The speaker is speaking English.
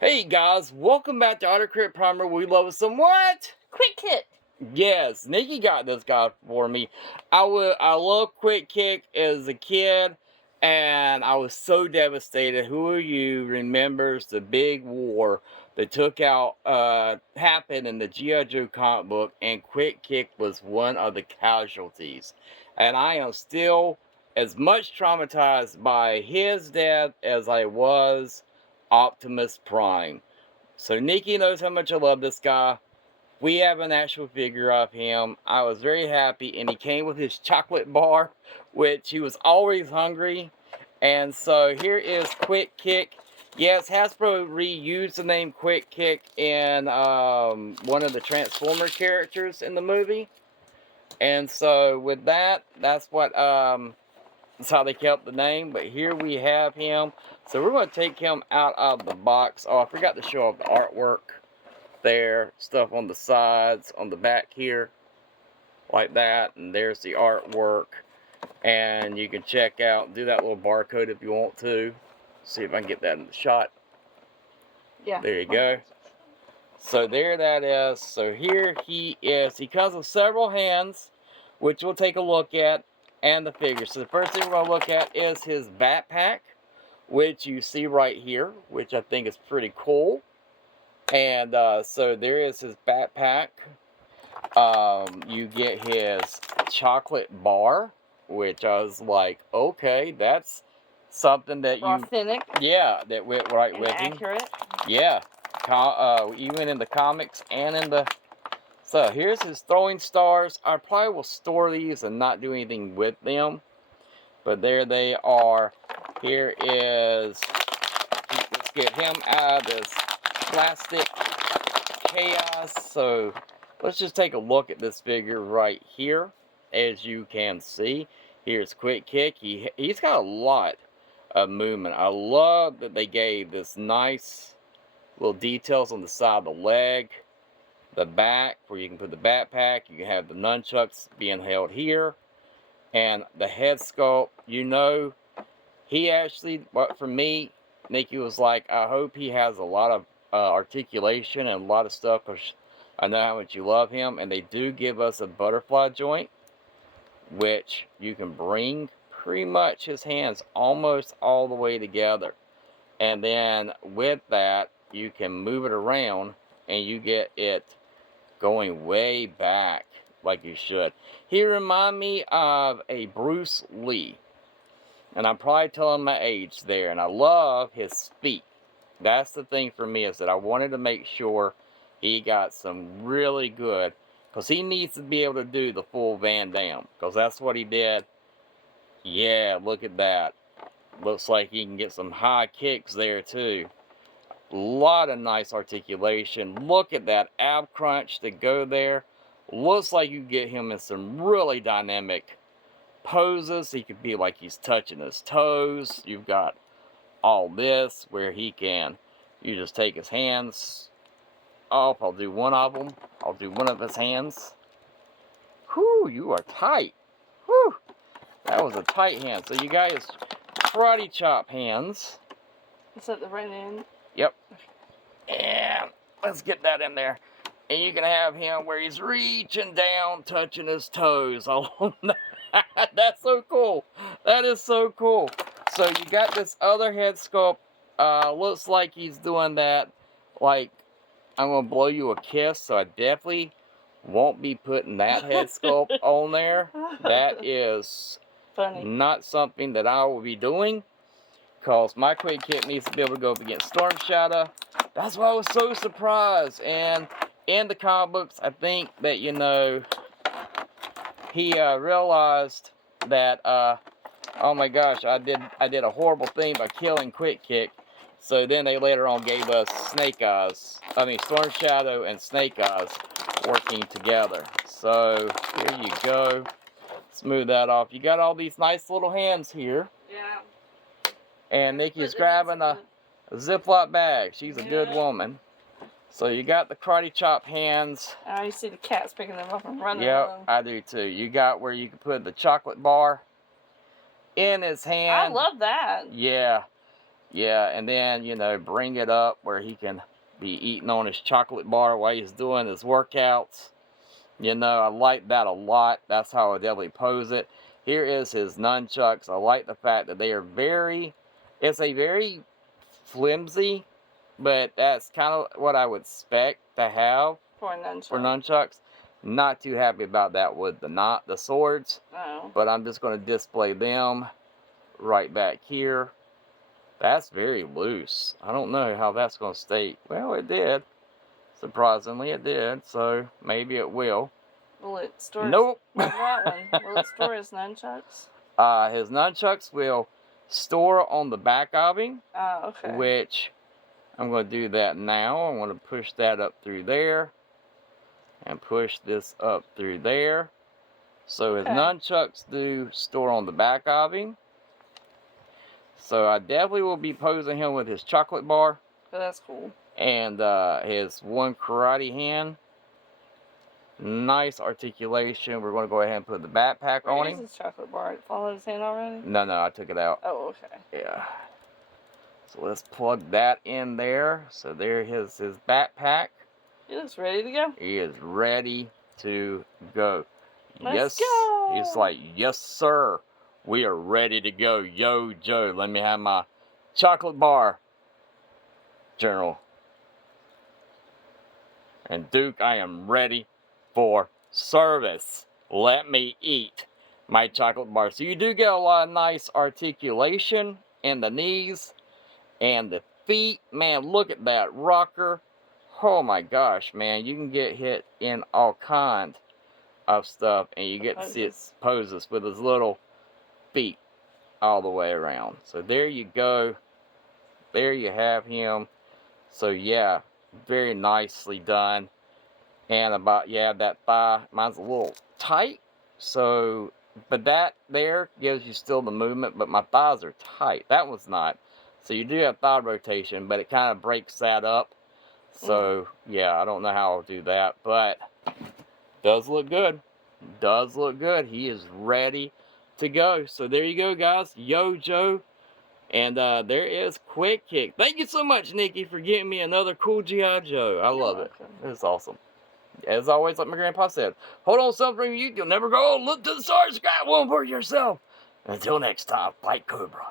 Hey guys, welcome back to Autocrit Primer. We love some what? Quick Kick. Yes, Nikki got this guy for me. I love Quick Kick as a kid, and I was so devastated. Who of you remembers the big war that took out happened in the G.I. Joe comic book, and Quick Kick was one of the casualties. And I am still as much traumatized by his death as I was Optimus Prime. So Nikki knows how much I love this guy. We have an actual figure of him. I was very happy, and he came with his chocolate bar, which he was always hungry. And so here is Quick Kick. Yes, Hasbro reused the name Quick Kick in one of the Transformer characters in the movie. And so with that, that's how they kept the name. But here we have him. So we're going to take him out of the box. Oh, I forgot to show off the artwork there. Stuff on the sides, on the back here. Like that. And there's the artwork. And you can check out, do that little barcode if you want to. See if I can get that in the shot. Yeah. There you go. So there that is. So here he is. He comes with several hands, which we'll take a look at, and the figure. So the first thing we're going to look at is his backpack, which you see right here, which I think is pretty cool. And so there is his backpack. You get his chocolate bar, which I was like, okay, that's something that you... Authentic. Yeah, that went right and with him. accurate. Yeah. Even in the comics and in the... So here's his throwing stars. I probably will store these and not do anything with them. But there they are. Here is... Let's get him out of this plastic chaos. So let's just take a look at this figure right here. As you can see, here's Quick Kick. He's got a lot of movement. I love that they gave this nice little details on the side of the leg, the back, where you can put the backpack. You can have the nunchucks being held here, and the head sculpt. You know, he actually, but for me, Nikki was like, I hope he has a lot of articulation and a lot of stuff, because I know how much you love him. And they do give us a butterfly joint, which you can bring pretty much his hands almost all the way together. And then with that, you can move it around and you get it going way back like you should. He reminds me of a Bruce Lee. And I'm probably telling my age there. And I love his feet. That's the thing for me, is that I wanted to make sure he got some really good, because he needs to be able to do the full Van Damme, because that's what he did. Yeah, look at that. Looks like he can get some high kicks there too. A lot of nice articulation. Look at that ab crunch to go there. Looks like you get him in some really dynamic poses. He could be like he's touching his toes. You've got all this where he can, you just take his hands off. I'll do one of them. I'll do one of his hands. Whew, you are tight. Whew, that was a tight hand. So you got his karate chop hands. Is that the right end? Yep. And let's get that in there. And you can have him where he's reaching down, touching his toes along that. That's so cool. That is so cool. So you got this other head sculpt. Looks like he's doing that. Like, I'm going to blow you a kiss. So I definitely won't be putting that head sculpt on there. That is funny. Not something that I will be doing, because my Quick Kick needs to be able to go up against Storm Shadow. That's why I was so surprised. And in the comic books, I think that, you know, he realized that, oh my gosh, I did a horrible thing by killing Quick Kick. So then they later on gave us Storm Shadow and Snake Eyes working together. So here you go. Smooth that off. You got all these nice little hands here. Yeah. And Nikki's grabbing a Ziploc bag. She's a good woman. So you got the karate chop hands. You see the cats picking them up and running. Yep, I do too. You got where you can put the chocolate bar in his hand. I love that. Yeah. Yeah, and then, you know, bring it up where he can be eating on his chocolate bar while he's doing his workouts. You know, I like that a lot. That's how I definitely pose it. Here is his nunchucks. I like the fact that they are it's a very flimsy, but that's kind of what I would expect to have For a nunchuck. for nunchucks. Not too happy about that with the swords, Oh. but I'm just going to display them right back here. That's very loose. I don't know how that's going to stay. Well, it did. Surprisingly, it did. So maybe it will. Will it store? Nope. That one. Will it store his nunchucks? His nunchucks will store on the back of him. Oh, okay. Which I'm going to do that now. I'm going to push that up through there. And push this up through there. So his nunchucks do store on the back of him. So I definitely will be posing him with his chocolate bar. Oh, that's cool. And his one karate hand. Nice articulation. We're going to go ahead and put the backpack on him. Where is his chocolate bar? It fall out of his hand already? No, I took it out. Oh, okay. Yeah. So let's plug that in there. So there is his backpack. He looks ready to go. He is ready to go. Let's go. He's like, yes, sir. We are ready to go. Yo, Joe, let me have my chocolate bar, General. And Duke, I am ready for service. Let me eat my chocolate bar. So you do get a lot of nice articulation in the knees and the feet. Man, look at that rocker. Oh my gosh, man. You can get hit in all kinds of stuff. And you get to see his poses with his little feet all the way around. So there you go. There you have him. So yeah, very nicely done. And that thigh, mine's a little tight. So, but that there gives you still the movement, but my thighs are tight. That one's not. So you do have thigh rotation, but it kind of breaks that up. So yeah, I don't know how I'll do that, but does look good. Does look good. He is ready to go. So there you go, guys. Yo, Joe. And there is Quick Kick. Thank you so much, Nikki, for getting me another cool G.I. Joe. I love it. It's awesome. As always, like my grandpa said, hold on something from you, you'll never go. Look to the stars, grab one for yourself. Until next time, fight Cobra.